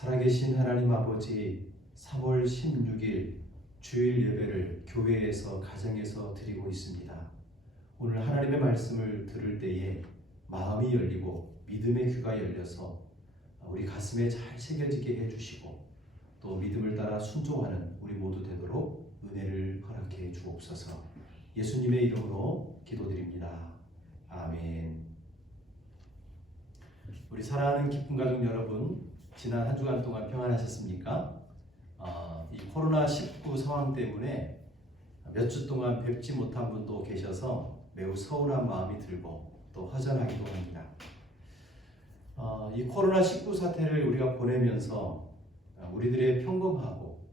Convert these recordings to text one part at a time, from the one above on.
살아계신 하나님 아버지, 3월 16일 주일 예배를 교회에서 가정에서 드리고 있습니다. 오늘 하나님의 말씀을 들을 때에 마음이 열리고 믿음의 귀가 열려서 우리 가슴에 잘 새겨지게 해주시고 또 믿음을 따라 순종하는 우리 모두 되도록 은혜를 허락해 주옵소서. 예수님의 이름으로 기도드립니다. 아멘. 우리 사랑하는 기쁨 가족 여러분, 지난 한 주간 동안 평안하셨습니까? 이 코로나19 상황 때문에 몇 주 동안 뵙지 못한 분도 계셔서 매우 서운한 마음이 들고 또 허전하기도 합니다. 이 코로나19 사태를 우리가 보내면서 우리들의 평범하고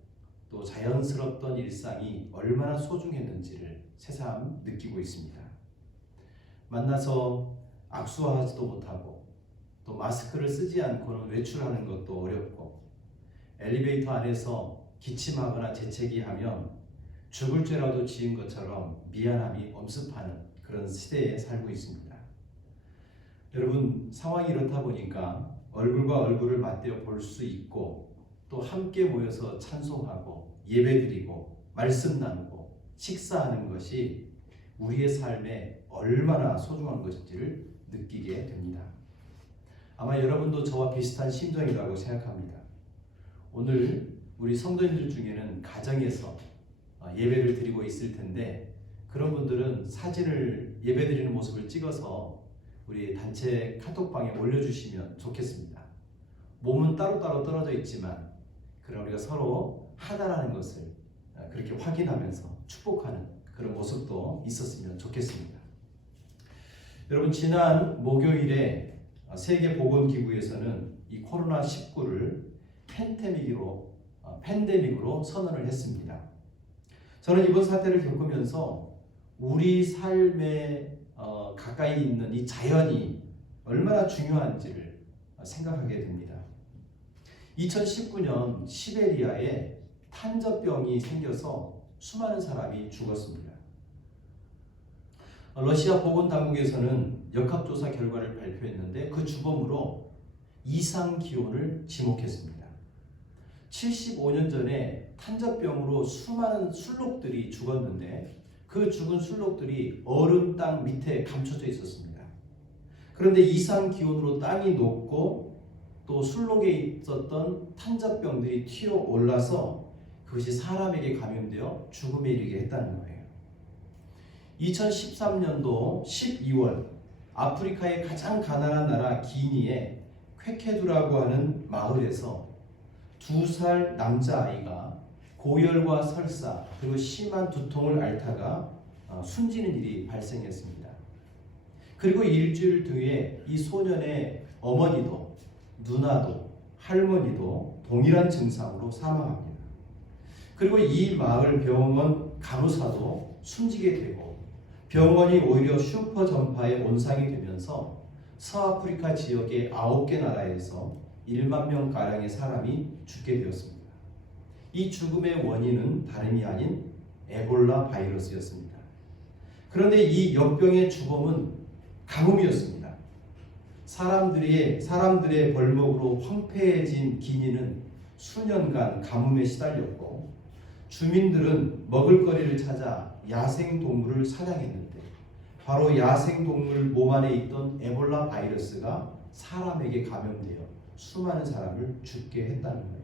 또 자연스럽던 일상이 얼마나 소중했는지를 새삼 느끼고 있습니다. 만나서 악수하지도 못하고 또 마스크를 쓰지 않고는 외출하는 것도 어렵고 엘리베이터 안에서 기침하거나 재채기하면 죽을 죄라도 지은 것처럼 미안함이 엄습하는 그런 시대에 살고 있습니다. 여러분, 상황이 이렇다 보니까 얼굴과 얼굴을 맞대어 볼 수 있고 또 함께 모여서 찬송하고 예배드리고 말씀 나누고 식사하는 것이 우리의 삶에 얼마나 소중한 것인지를 느끼게 됩니다. 아마 여러분도 저와 비슷한 심정이라고 생각합니다. 오늘 우리 성도님들 중에는 가정에서 예배를 드리고 있을 텐데 그런 분들은 사진을 예배드리는 모습을 찍어서 우리 단체 카톡방에 올려주시면 좋겠습니다. 몸은 따로따로 떨어져 있지만 그럼 우리가 서로 하나라는 것을 그렇게 확인하면서 축복하는 그런 모습도 있었으면 좋겠습니다. 여러분, 지난 목요일에 세계보건기구에서는 이 코로나19를 팬데믹으로 선언을 했습니다. 저는 이번 사태를 겪으면서 우리 삶에 가까이 있는 이 자연이 얼마나 중요한지를 생각하게 됩니다. 2019년 시베리아에 탄저병이 생겨서 수많은 사람이 죽었습니다. 러시아 보건당국에서는 역학조사 결과를 발표했는데 그 주범으로 이상기온을 지목했습니다. 75년 전에 탄저병으로 수많은 술록들이 죽었는데 그 죽은 술록들이 얼음 땅 밑에 감춰져 있었습니다. 그런데 이상기온으로 땅이 녹고 또 술록에 있었던 탄저병들이 튀어 올라서 그것이 사람에게 감염되어 죽음에 이르게 했다는 거예요. 2013년도 12월 아프리카의 가장 가난한 나라 기니의 쾌케두라고 하는 마을에서 2살 남자아이가 고열과 설사 그리고 심한 두통을 앓다가 숨지는 일이 발생했습니다. 그리고 일주일 뒤에 이 소년의 어머니도 누나도 할머니도 동일한 증상으로 사망합니다. 그리고 이 마을 병원 간호사도 숨지게 되고 병원이 오히려 슈퍼 전파에 온상이 되면서 서아프리카 지역의 9개 나라에서 1만 명가량의 사람이 죽게 되었습니다. 이 죽음의 원인은 다름이 아닌 에볼라 바이러스였습니다. 그런데 이 역병의 주범은 가뭄이었습니다. 사람들의 벌목으로 황폐해진 기니는 수년간 가뭄에 시달렸고 주민들은 먹을거리를 찾아 야생동물을 사냥했는데 바로 야생동물 몸 안에 있던 에볼라 바이러스가 사람에게 감염되어 수많은 사람을 죽게 했다는 거예요.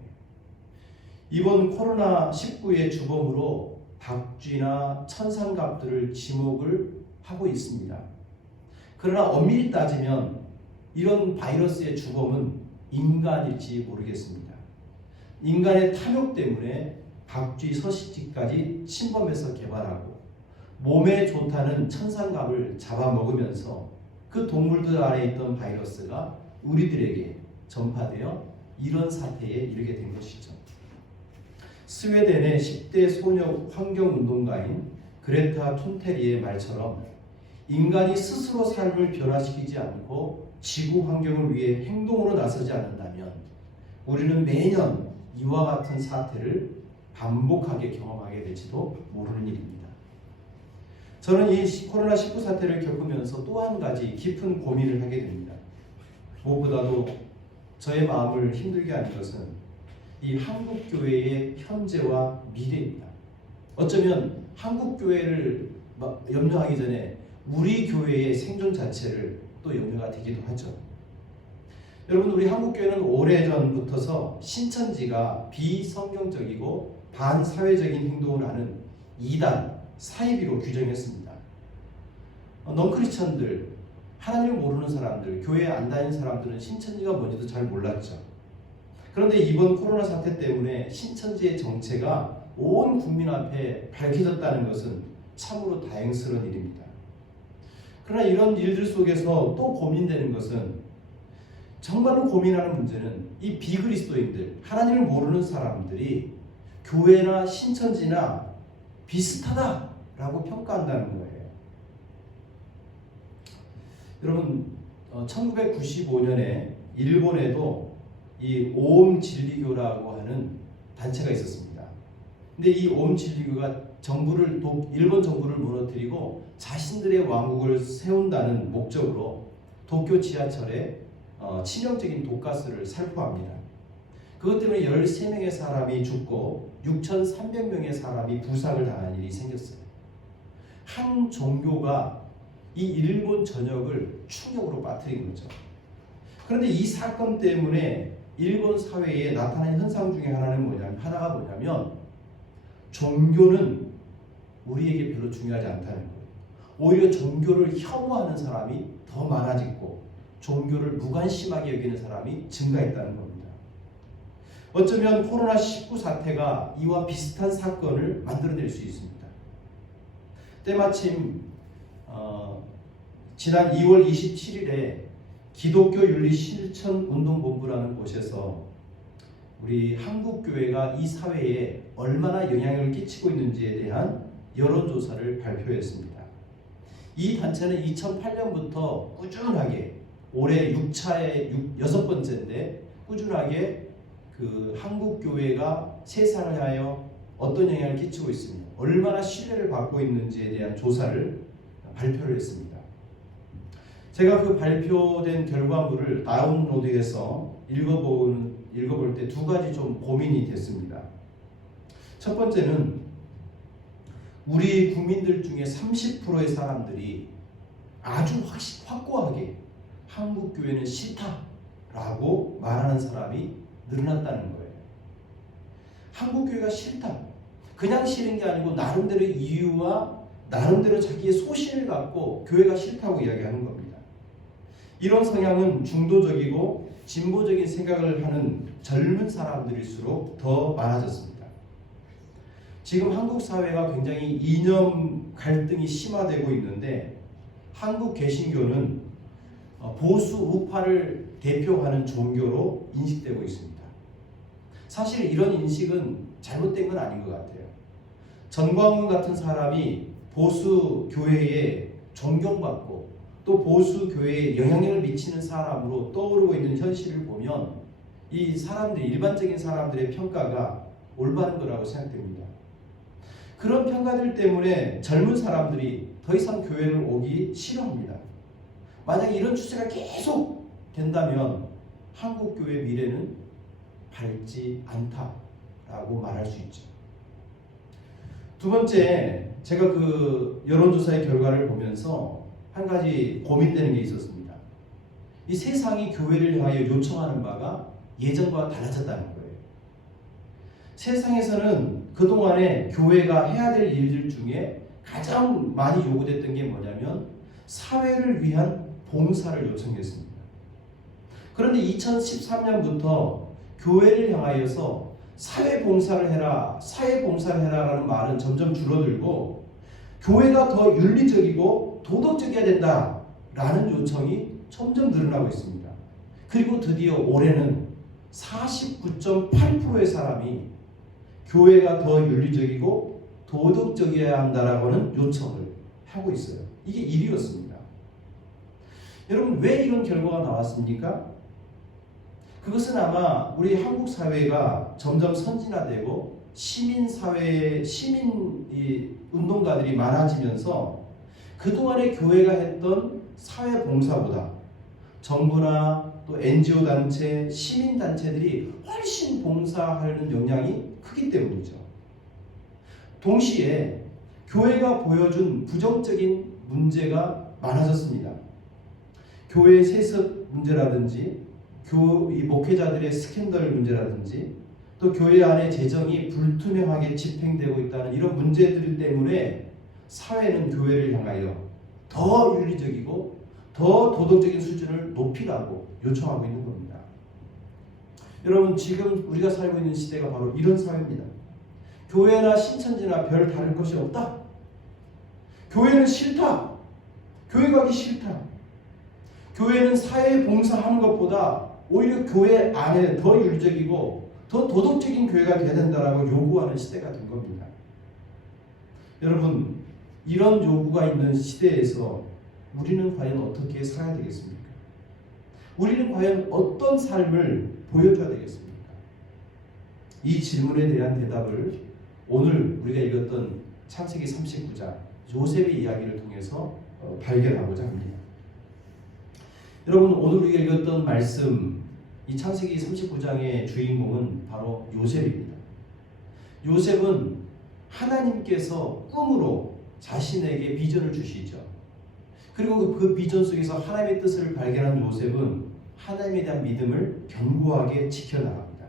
이번 코로나19의 주범으로 박쥐나 천상갑들을 지목을 하고 있습니다. 그러나 엄밀히 따지면 이런 바이러스의 주범은 인간일지 모르겠습니다. 인간의 탐욕 때문에 박쥐, 서식지까지 침범해서 개발하고 몸에 좋다는 천상갑을 잡아먹으면서 그 동물들 안에 있던 바이러스가 우리들에게 전파되어 이런 사태에 이르게 된 것이죠. 스웨덴의 10대 소녀 환경운동가인 그레타 툰테리의 말처럼 인간이 스스로 삶을 변화시키지 않고 지구 환경을 위해 행동으로 나서지 않는다면 우리는 매년 이와 같은 사태를 반복하게 경험하게 될지도 모르는 일입니다. 저는 이 코로나19 사태를 겪으면서 또 한 가지 깊은 고민을 하게 됩니다. 무엇보다도 저의 마음을 힘들게 하는 것은 이 한국 교회의 현재와 미래입니다. 어쩌면 한국 교회를 염려하기 전에 우리 교회의 생존 자체를 또 염려가 되기도 하죠. 여러분, 우리 한국 교회는 오래전부터서 신천지가 비성경적이고 반사회적인 행동을 하는 이단, 사이비로 규정했습니다. 넌크리스천들, 하나님을 모르는 사람들, 교회에 안 다니는 사람들은 신천지가 뭔지도 잘 몰랐죠. 그런데 이번 코로나 사태 때문에 신천지의 정체가 온 국민 앞에 밝혀졌다는 것은 참으로 다행스러운 일입니다. 그러나 이런 일들 속에서 또 고민되는 것은, 정말로 고민하는 문제는 이 비그리스도인들, 하나님을 모르는 사람들이 교회나 신천지나 비슷하다라고 평가한다는 거예요. 여러분, 1995년에 일본에도 이 오음 진리교라고 하는 단체가 있었습니다. 근데 이 오음 진리교가 일본 정부를 무너뜨리고 자신들의 왕국을 세운다는 목적으로 도쿄 지하철에 치명적인 독가스를 살포합니다. 그것 때문에 13명의 사람이 죽고 6,300명의 사람이 부상을 당한 일이 생겼어요. 한 종교가 이 일본 전역을 충격으로 빠뜨린 거죠. 그런데 이 사건 때문에 일본 사회에 나타난 현상 중에 하나가 뭐냐면 종교는 우리에게 별로 중요하지 않다는 거예요. 오히려 종교를 혐오하는 사람이 더 많아지고 종교를 무관심하게 여기는 사람이 증가했다는 겁니다. 어쩌면 코로나19 사태가 이와 비슷한 사건을 만들어낼 수 있습니다. 때마침 지난 2월 27일에 기독교윤리실천운동본부라는 곳에서 우리 한국교회가 이 사회에 얼마나 영향을 끼치고 있는지에 대한 여론조사를 발표했습니다. 이 단체는 2008년부터 꾸준하게, 올해 6번째인데 꾸준하게 그 한국교회가 세상을 향하여 어떤 영향을 끼치고 있으며 얼마나 신뢰를 받고 있는지에 대한 조사를 발표를 했습니다. 제가 그 발표된 결과물을 다운로드해서 읽어볼 때 두 가지 좀 고민이 됐습니다. 첫 번째는 우리 국민들 중에 30%의 사람들이 아주 확고하게 한국 교회는 싫다라고 말하는 사람이 늘어났다는 거예요. 한국 교회가 싫다. 그냥 싫은 게 아니고 나름대로 이유와 나름대로 자기의 소신을 갖고 교회가 싫다고 이야기하는 겁니다. 이런 성향은 중도적이고 진보적인 생각을 하는 젊은 사람들일수록 더 많아졌습니다. 지금 한국 사회가 굉장히 이념 갈등이 심화되고 있는데 한국 개신교는 보수 우파를 대표하는 종교로 인식되고 있습니다. 사실 이런 인식은 잘못된 건 아닌 것 같아요. 전광훈 같은 사람이 보수 교회에 존경받고 또 보수 교회에 영향력을 미치는 사람으로 떠오르고 있는 현실을 보면 이 사람들, 일반적인 사람들의 평가가 올바른 거라고 생각됩니다. 그런 평가들 때문에 젊은 사람들이 더 이상 교회를 오기 싫어합니다. 만약 이런 추세가 계속 된다면 한국 교회 미래는 밝지 않다라고 말할 수 있죠. 두 번째, 제가 그 여론조사의 결과를 보면서 한 가지 고민되는 게 있었습니다. 이 세상이 교회를 향하여 요청하는 바가 예전과 달라졌다는 거예요. 세상에서는 그동안에 교회가 해야 될 일들 중에 가장 많이 요구됐던 게 뭐냐면 사회를 위한 봉사를 요청했습니다. 그런데 2013년부터 교회를 향하여서 사회봉사를 해라, 사회봉사를 해라라는 말은 점점 줄어들고 교회가 더 윤리적이고 도덕적이어야 된다라는 요청이 점점 늘어나고 있습니다. 그리고 드디어 올해는 49.8%의 사람이 교회가 더 윤리적이고 도덕적이어야 한다라고 하는 요청을 하고 있어요. 이게 1위였습니다. 여러분, 왜 이런 결과가 나왔습니까? 그것은 아마 우리 한국 사회가 점점 선진화되고 시민 운동가들이 많아지면서 그동안에 교회가 했던 사회 봉사보다 정부나 또 NGO 단체, 시민 단체들이 훨씬 봉사하는 역량이 크기 때문이죠. 동시에 교회가 보여준 부정적인 문제가 많아졌습니다. 교회 세습 문제라든지 이 목회자들의 스캔들 문제라든지 또 교회 안에 재정이 불투명하게 집행되고 있다는 이런 문제들 때문에 사회는 교회를 향하여 더 윤리적이고 더 도덕적인 수준을 높이라고 요청하고 있는 겁니다. 여러분, 지금 우리가 살고 있는 시대가 바로 이런 사회입니다. 교회나 신천지나 별 다를 것이 없다. 교회는 싫다. 교회 가기 싫다. 교회는 사회에 봉사하는 것보다 오히려 교회 안에 더 윤리적이고 더 도덕적인 교회가 되어야 된다라고 요구하는 시대가 된 겁니다. 여러분, 이런 요구가 있는 시대에서 우리는 과연 어떻게 살아야 되겠습니까? 우리는 과연 어떤 삶을 보여줘야 되겠습니까? 이 질문에 대한 대답을 오늘 우리가 읽었던 창세기 39장 요셉의 이야기를 통해서 발견하고자 합니다. 여러분, 오늘 우리가 읽었던 말씀, 이 창세기 39장의 주인공은 바로 요셉입니다. 요셉은 하나님께서 꿈으로 자신에게 비전을 주시죠. 그리고 그 비전 속에서 하나님의 뜻을 발견한 요셉은 하나님에 대한 믿음을 견고하게 지켜나갑니다.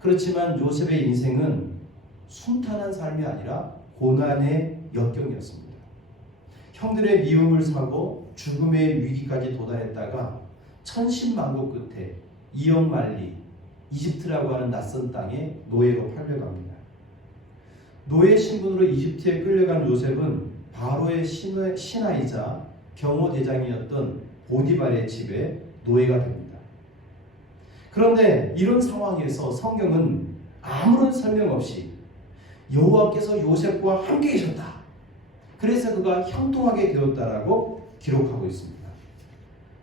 그렇지만 요셉의 인생은 순탄한 삶이 아니라 고난의 역경이었습니다. 형들의 미움을 사고 죽음의 위기까지 도달했다가 천신만고 끝에 이역만리 이집트라고 하는 낯선 땅에 노예로 팔려갑니다. 노예 신분으로 이집트에 끌려간 요셉은 바로의 신하이자 경호대장이었던 보디발의 집에 노예가 됩니다. 그런데 이런 상황에서 성경은 아무런 설명 없이 여호와께서 요셉과 함께 계셨다. 그래서 그가 형통하게 되었다라고 기록하고 있습니다.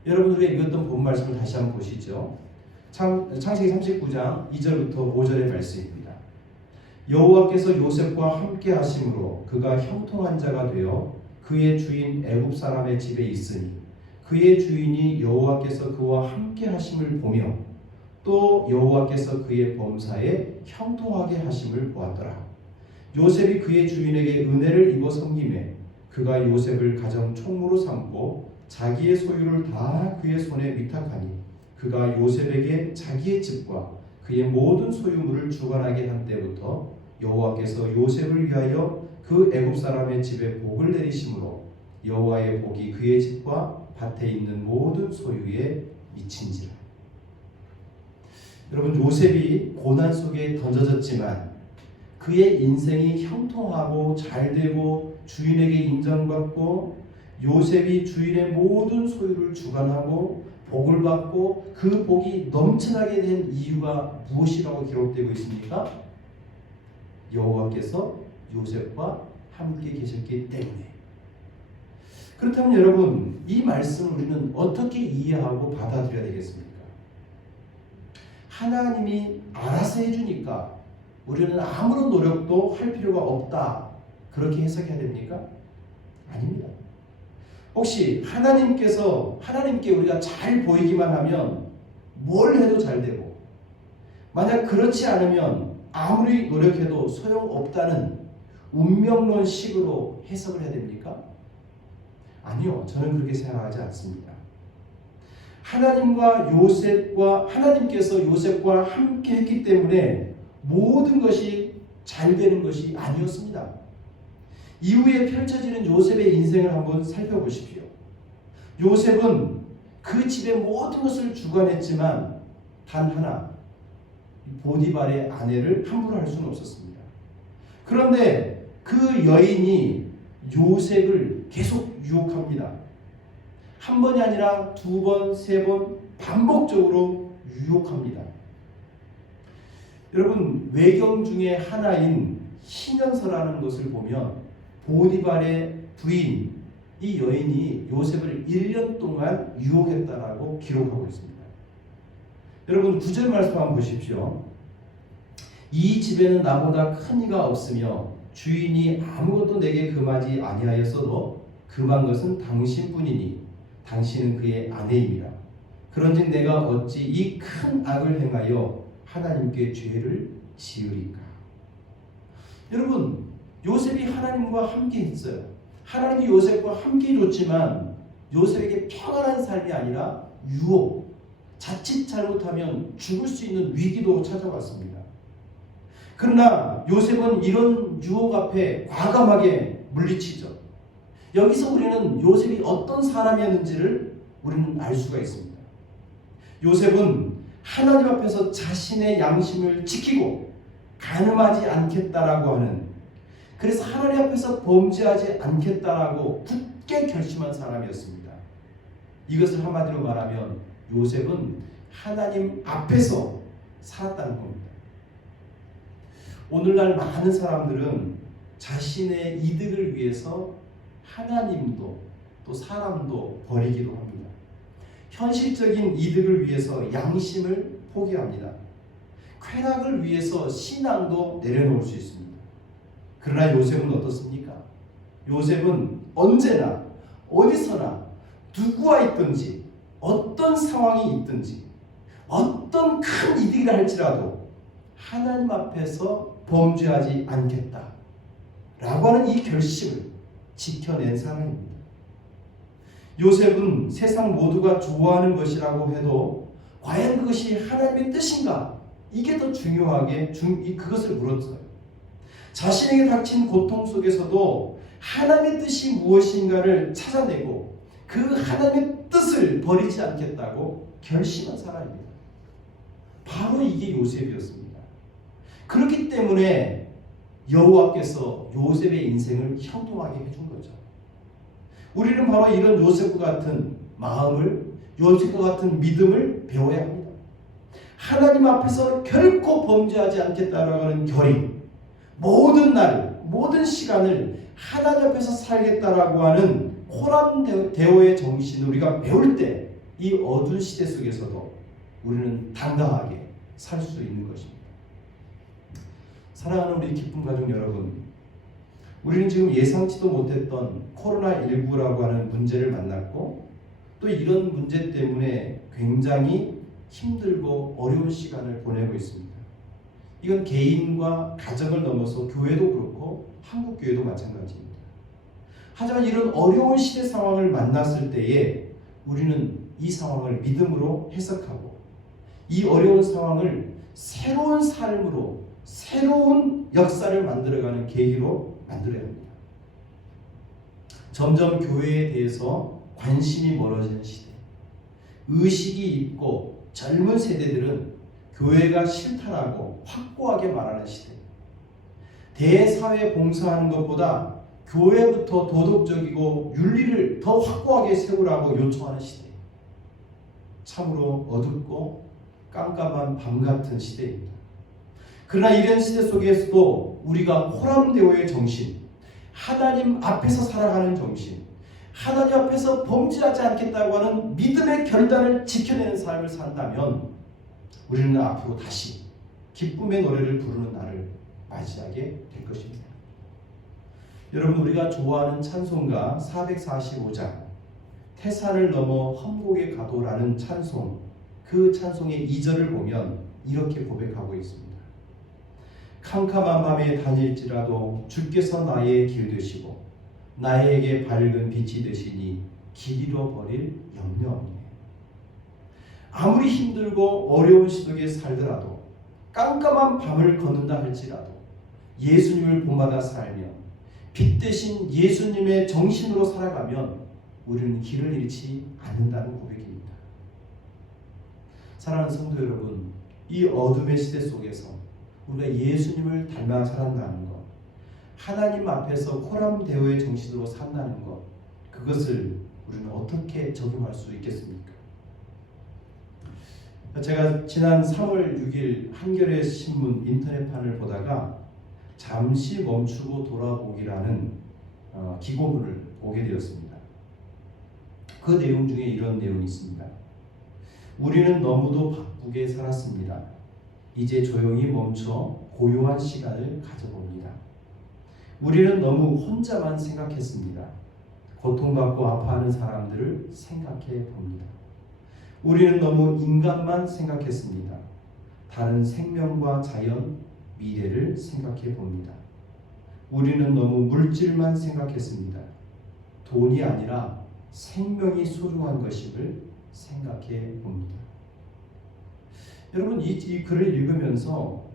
여러분, 우리가 읽었던 본 말씀을 다시 한번 보시죠. 창세기 39장 2절부터 5절의 말씀입니다. 여호와께서 요셉과 함께 하심으로 그가 형통한 자가 되어 그의 주인 애굽 사람의 집에 있으니 그의 주인이 여호와께서 그와 함께 하심을 보며 또 여호와께서 그의 범사에 형통하게 하심을 보았더라. 요셉이 그의 주인에게 은혜를 입어 섬김에 그가 요셉을 가정 총무로 삼고 자기의 소유를 다 그의 손에 위탁하니 그가 요셉에게 자기의 집과 그의 모든 소유물을 주관하게 한 때부터 여호와께서 요셉을 위하여 그 애굽 사람의 집에 복을 내리심으로 여호와의 복이 그의 집과 밭에 있는 모든 소유에 미친지라. 여러분, 요셉이 고난 속에 던져졌지만 그의 인생이 형통하고 잘되고 주인에게 인정받고 요셉이 주인의 모든 소유를 주관하고 복을 받고 그 복이 넘쳐나게 된 이유가 무엇이라고 기록되고 있습니까? 여호와께서 요셉과 함께 계셨기 때문에. 그렇다면 여러분, 이 말씀을 우리는 어떻게 이해하고 받아들여야 되겠습니까? 하나님이 알아서 해주니까 우리는 아무런 노력도 할 필요가 없다, 그렇게 해석해야 됩니까? 아닙니다. 혹시 하나님께 우리가 잘 보이기만 하면 뭘 해도 잘 되고, 만약 그렇지 않으면 아무리 노력해도 소용없다는 운명론식으로 해석을 해야 됩니까? 아니요, 저는 그렇게 생각하지 않습니다. 하나님께서 요셉과 함께 했기 때문에 모든 것이 잘 되는 것이 아니었습니다. 이후에 펼쳐지는 요셉의 인생을 한번 살펴보십시오. 요셉은 그 집의 모든 것을 주관했지만 단 하나, 보디발의 아내를 함부로 할 수는 없었습니다. 그런데 그 여인이 요셉을 계속 유혹합니다. 한 번이 아니라 두 번, 세 번 반복적으로 유혹합니다. 여러분, 외경 중에 하나인 신연서라는 것을 보면 보디발의 부인, 이 여인이 요셉을 1년 동안 유혹했다라고 기록하고 있습니다. 여러분, 9절 말씀 한번 보십시오. 이 집에는 나보다 큰 이가 없으며 주인이 아무것도 내게 금하지 아니하였어도 금한 것은 당신뿐이니 당신은 그의 아내입니다. 그런즉 내가 어찌 이 큰 악을 행하여 하나님께 죄를 지으리까? 여러분, 요셉이 하나님과 함께 했어요. 하나님이 요셉과 함께 해줬지만 요셉에게 평안한 삶이 아니라 유혹, 자칫 잘못하면 죽을 수 있는 위기도 찾아왔습니다. 그러나 요셉은 이런 유혹 앞에 과감하게 물리치죠. 여기서 우리는 요셉이 어떤 사람이었는지를 우리는 알 수가 있습니다. 요셉은 하나님 앞에서 자신의 양심을 지키고 간음하지 않겠다라고 하는, 그래서 하나님 앞에서 범죄하지 않겠다라고 굳게 결심한 사람이었습니다. 이것을 한마디로 말하면 요셉은 하나님 앞에서 살았다는 겁니다. 오늘날 많은 사람들은 자신의 이득을 위해서 하나님도 또 사람도 버리기도 합니다. 현실적인 이득을 위해서 양심을 포기합니다. 쾌락을 위해서 신앙도 내려놓을 수 있습니다. 그러나 요셉은 어떻습니까? 요셉은 언제나 어디서나 누구와 있든지 어떤 상황이 있든지 어떤 큰 이득이라 할지라도 하나님 앞에서 범죄하지 않겠다 라고 하는 이 결심을 지켜낸 사람입니다. 요셉은 세상 모두가 좋아하는 것이라고 해도 과연 그것이 하나님의 뜻인가? 이게 더 중요하게 그것을 물었어요. 자신에게 닥친 고통 속에서도 하나님의 뜻이 무엇인가를 찾아내고 그 하나님의 뜻을 버리지 않겠다고 결심한 사람입니다. 바로 이게 요셉이었습니다. 그렇기 때문에 여호와께서 요셉의 인생을 형통하게 해준 거죠. 우리는 바로 이런 요셉과 같은 마음을, 요셉과 같은 믿음을 배워야 합니다. 하나님 앞에서 결코 범죄하지 않겠다라고 하는 결의, 모든 날, 모든 시간을 하나님 앞에서 살겠다라고 하는 호람대오의 정신을 우리가 배울 때 이 어두운 시대 속에서도 우리는 당당하게 살 수 있는 것입니다. 사랑하는 우리 기쁨 가족 여러분, 우리는 지금 예상치도 못했던 코로나19라고 하는 문제를 만났고 또 이런 문제 때문에 굉장히 힘들고 어려운 시간을 보내고 있습니다. 이건 개인과 가정을 넘어서 교회도 그렇고 한국교회도 마찬가지입니다. 하지만 이런 어려운 시대 상황을 만났을 때에 우리는 이 상황을 믿음으로 해석하고 이 어려운 상황을 새로운 삶으로, 새로운 역사를 만들어가는 계기로 만들어야 합니다. 점점 교회에 대해서 관심이 멀어지는 시대, 의식이 있고 젊은 세대들은 교회가 싫다라고 확고하게 말하는 시대, 대사회 봉사하는 것보다 교회부터 도덕적이고 윤리를 더 확고하게 세우라고 요청하는 시대, 참으로 어둡고 깜깜한 밤 같은 시대입니다. 그러나 이런 시대 속에서도 우리가 호람대오의 정신, 하나님 앞에서 살아가는 정신, 하나님 앞에서 범죄하지 않겠다고 하는 믿음의 결단을 지켜내는 삶을 산다면 우리는 앞으로 다시 기쁨의 노래를 부르는 날을 맞이하게 될 것입니다. 여러분, 우리가 좋아하는 찬송가 445장 태산을 넘어 험곡에 가도라는 찬송, 그 찬송의 2절을 보면 이렇게 고백하고 있습니다. 캄캄한 밤에 다닐지라도 주께서 나의 길 되시고 나에게 밝은 빛이 되시니 길 잃어버릴 염려 없네. 아무리 힘들고 어려운 시국에 살더라도 깜깜한 밤을 걷는다 할지라도 예수님을 본받아 살며 빛 대신 예수님의 정신으로 살아가면 우리는 길을 잃지 않는다는 고백입니다. 사랑하는 성도 여러분, 이 어둠의 시대 속에서 우리가 예수님을 닮아 살아간다는 것, 하나님 앞에서 호람대오의 정신으로 산다는 것, 그것을 우리는 어떻게 적용할 수 있겠습니까? 제가 지난 3월 6일 한겨레 신문 인터넷판을 보다가 잠시 멈추고 돌아보기라는 기고문을 보게 되었습니다. 그 내용 중에 이런 내용이 있습니다. 우리는 너무도 바쁘게 살았습니다. 이제 조용히 멈춰 고요한 시간을 가져봅니다. 우리는 너무 혼자만 생각했습니다. 고통받고 아파하는 사람들을 생각해 봅니다. 우리는 너무 인간만 생각했습니다. 다른 생명과 자연, 미래를 생각해 봅니다. 우리는 너무 물질만 생각했습니다. 돈이 아니라 생명이 소중한 것임을 생각해 봅니다. 여러분, 이 글을 읽으면서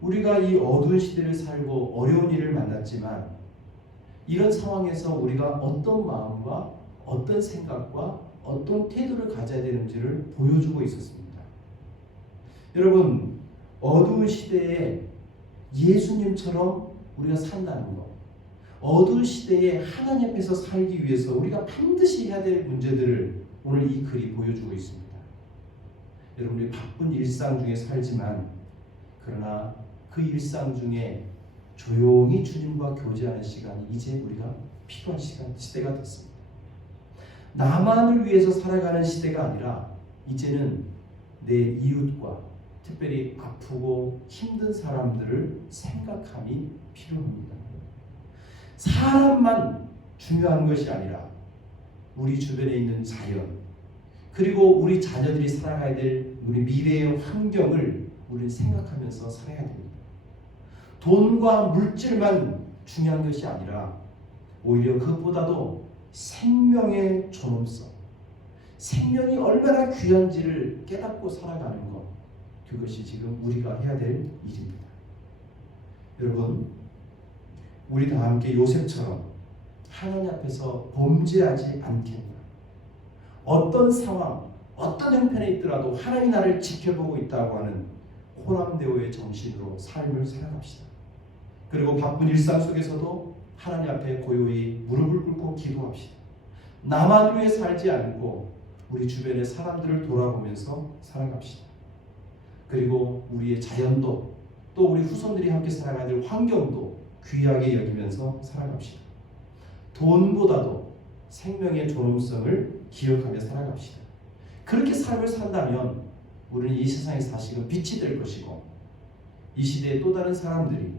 우리가 이 어두운 시대를 살고 어려운 일을 만났지만 이런 상황에서 우리가 어떤 마음과 어떤 생각과 어떤 태도를 가져야 되는지를 보여주고 있었습니다. 여러분, 어두운 시대에 예수님처럼 우리가 산다는 것, 어두운 시대에 하나님 앞에서 살기 위해서 우리가 반드시 해야 될 문제들을 오늘 이 글이 보여주고 있습니다. 여러분, 우리 바쁜 일상 중에 살지만 그러나 그 일상 중에 조용히 주님과 교제하는 시간이 이제 우리가 필요한 시대가 됐습니다. 나만을 위해서 살아가는 시대가 아니라 이제는 내 이웃과 특별히 아프고 힘든 사람들을 생각함이 필요합니다. 사람만 중요한 것이 아니라 우리 주변에 있는 자연, 그리고 우리 자녀들이 살아가야 될 우리 미래의 환경을 우리는 생각하면서 살아야 됩니다. 돈과 물질만 중요한 것이 아니라 오히려 그것보다도 생명의 존엄성, 생명이 얼마나 귀한지를 깨닫고 살아가는 것, 그것이 지금 우리가 해야 될 일입니다. 여러분, 우리 다 함께 요셉처럼 하나님 앞에서 범죄하지 않겠나? 어떤 상황, 어떤 형편에 있더라도 하나님이 나를 지켜보고 있다고 하는 호남대오의 정신으로 삶을 살아갑시다. 그리고 바쁜 일상 속에서도 하나님 앞에 고요히 무릎을 꿇고 기도합시다. 나만 위해 살지 않고 우리 주변의 사람들을 돌아보면서 살아갑시다. 그리고 우리의 자연도 또 우리 후손들이 함께 살아가야 될 환경도 귀하게 여기면서 살아갑시다. 돈보다도 생명의 존엄성을 기억하며 살아갑시다. 그렇게 삶을 산다면 우리는 이 세상에서 다시금 빛이 될 것이고 이 시대의 또 다른 사람들이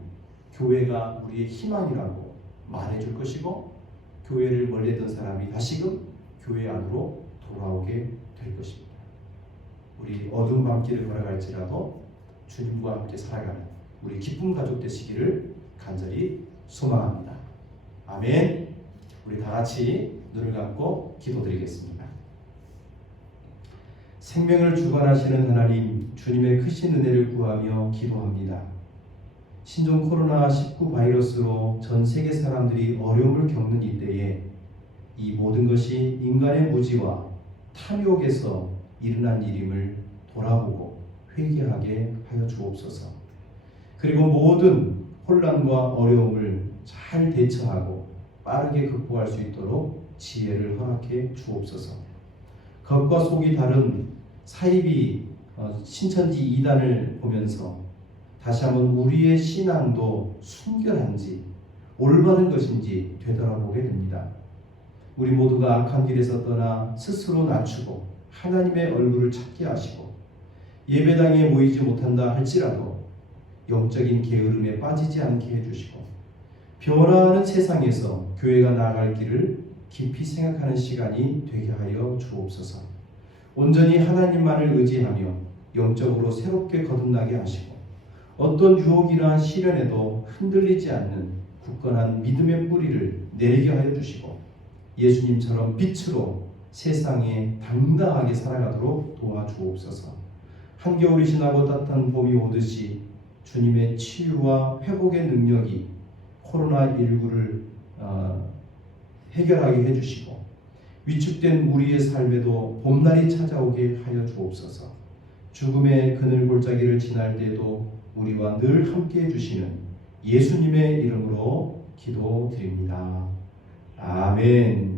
교회가 우리의 희망이라고 말해줄 것이고 교회를 멀리했던 사람이 다시금 교회 안으로 돌아오게 될 것입니다. 우리 어두운 밤길을 걸어갈지라도 주님과 함께 살아가는 우리 기쁨 가족 되시기를 간절히 소망합니다. 아멘. 우리 다 같이 눈을 감고 기도드리겠습니다. 생명을 주관하시는 하나님, 주님의 크신 은혜를 구하며 기도합니다. 신종 코로나19 바이러스로 전 세계 사람들이 어려움을 겪는 이때에 이 모든 것이 인간의 무지와 탐욕에서 일어난 일임을 돌아보고 회개하게 하여 주옵소서. 그리고 모든 혼란과 어려움을 잘 대처하고 빠르게 극복할 수 있도록 지혜를 허락해 주옵소서. 겉과 속이 다른 사이비 신천지 이단을 보면서 다시 한번 우리의 신앙도 순결한지 올바른 것인지 되돌아보게 됩니다. 우리 모두가 악한 길에서 떠나 스스로 낮추고 하나님의 얼굴을 찾게 하시고 예배당에 모이지 못한다 할지라도 영적인 게으름에 빠지지 않게 해주시고 변화하는 세상에서 교회가 나아갈 길을 깊이 생각하는 시간이 되게 하여 주옵소서. 온전히 하나님만을 의지하며 영적으로 새롭게 거듭나게 하시고 어떤 유혹이나 시련에도 흔들리지 않는 굳건한 믿음의 뿌리를 내리게 하여 주시고 예수님처럼 빛으로 세상에 당당하게 살아가도록 도와주옵소서. 한겨울이 지나고 따뜻한 봄이 오듯이 주님의 치유와 회복의 능력이 코로나19를 해결하게 해주시고 위축된 우리의 삶에도 봄날이 찾아오게 하여 주옵소서. 죽음의 그늘 골짜기를 지날 때도 우리와 늘 함께 해주시는 예수님의 이름으로 기도드립니다. 아멘.